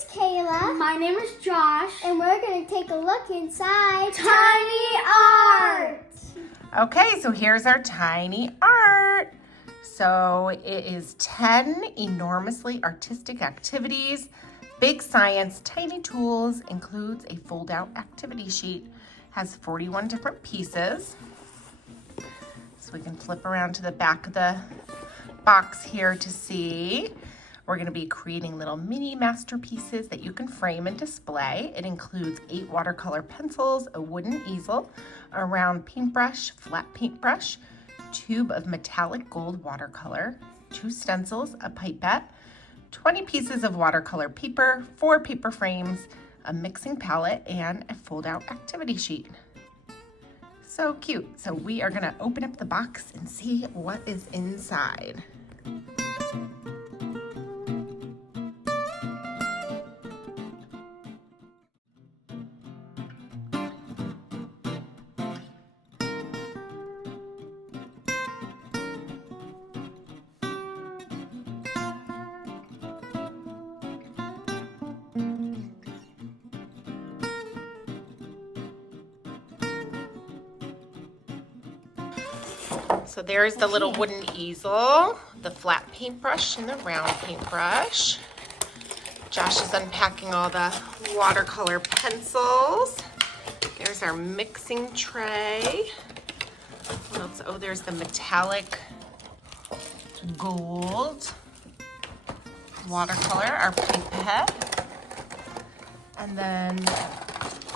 is Kayla. My name is Josh. And we're going to take a look inside Tiny Art. Okay, so here's our tiny art. So it is 10 enormously artistic activities. Big Science Tiny Tools includes a fold-out activity sheet. Has 41 different pieces. So we can flip around to the back of the box here to see. We're going to be creating little mini masterpieces that you can frame and display. It includes 8 watercolor pencils, a wooden easel, a round paintbrush, flat paintbrush, tube of metallic gold watercolor, 2 stencils, a pipette, 20 pieces of watercolor paper, 4 paper frames, a mixing palette, and a fold-out activity sheet. So cute. So we are going to open up the box and see what is inside. So there's the little wooden easel, the flat paintbrush and the round paintbrush. Josh is unpacking all the watercolor pencils. There's our mixing tray. What else? Oh, there's the metallic gold watercolor, our pipette. And then,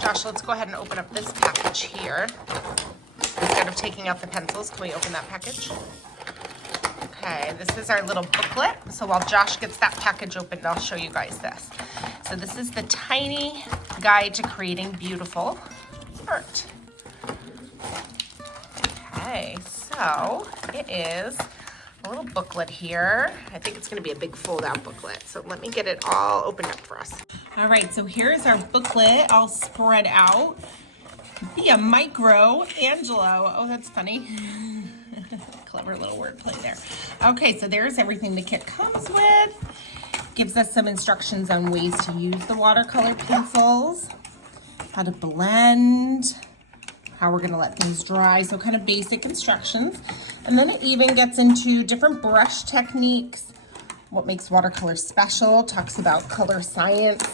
Josh, let's go ahead and open up this package here. Instead of taking out the pencils, can we open that package? Okay, this is our little booklet. So while Josh gets that package open, I'll show you guys this. So this is the Tiny Guide to Creating Beautiful Art. Okay, so it is a little booklet here. I think it's gonna be a big fold-out booklet. So let me get it all opened up for us. All right, so here's our booklet all spread out. Be a Michelangelo. Oh, that's funny. Clever little wordplay there. Okay, so there's everything the kit comes with. Gives us some instructions on ways to use the watercolor pencils, how to blend, how we're gonna let things dry, so kind of basic instructions. And then it even gets into different brush techniques, what makes watercolor special, talks about color science,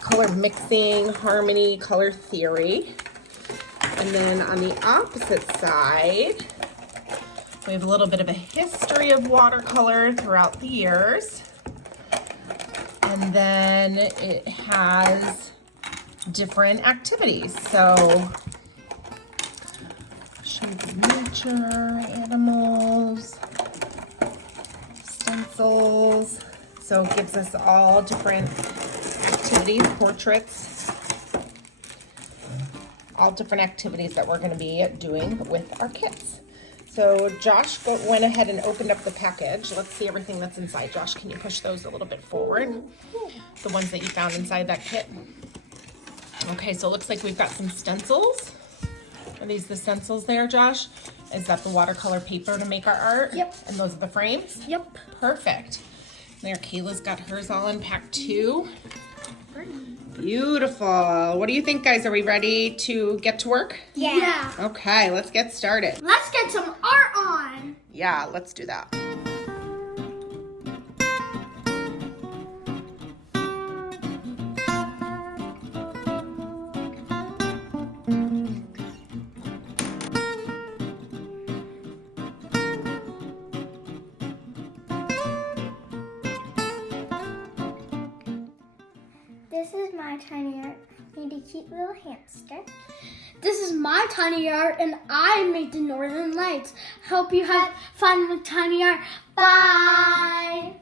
color mixing, harmony, color theory. And then on the opposite side, we have a little bit of a history of watercolor throughout the years. And then it has different activities. So, show the nature, animals, stencils. So it gives us all different activities, portraits, all different activities that we're going to be doing with our kits. So Josh went ahead and opened up the package. Let's see everything that's inside. Josh, can you push those a little bit forward? The ones that you found inside that kit. Okay, so it looks like we've got some stencils. Are these the stencils there, Josh? Is that the watercolor paper to make our art? Yep. And those are the frames? Yep. Perfect. There, Kayla's got hers all unpacked too. Beautiful. What do you think, guys? Are we ready to get to work? Yeah. Okay, let's get started. Let's get some art on. Yeah, let's do that. This is my tiny art. Made a cute little hamster. This is my tiny art, and I made the Northern Lights. Hope you have fun with tiny art. Bye.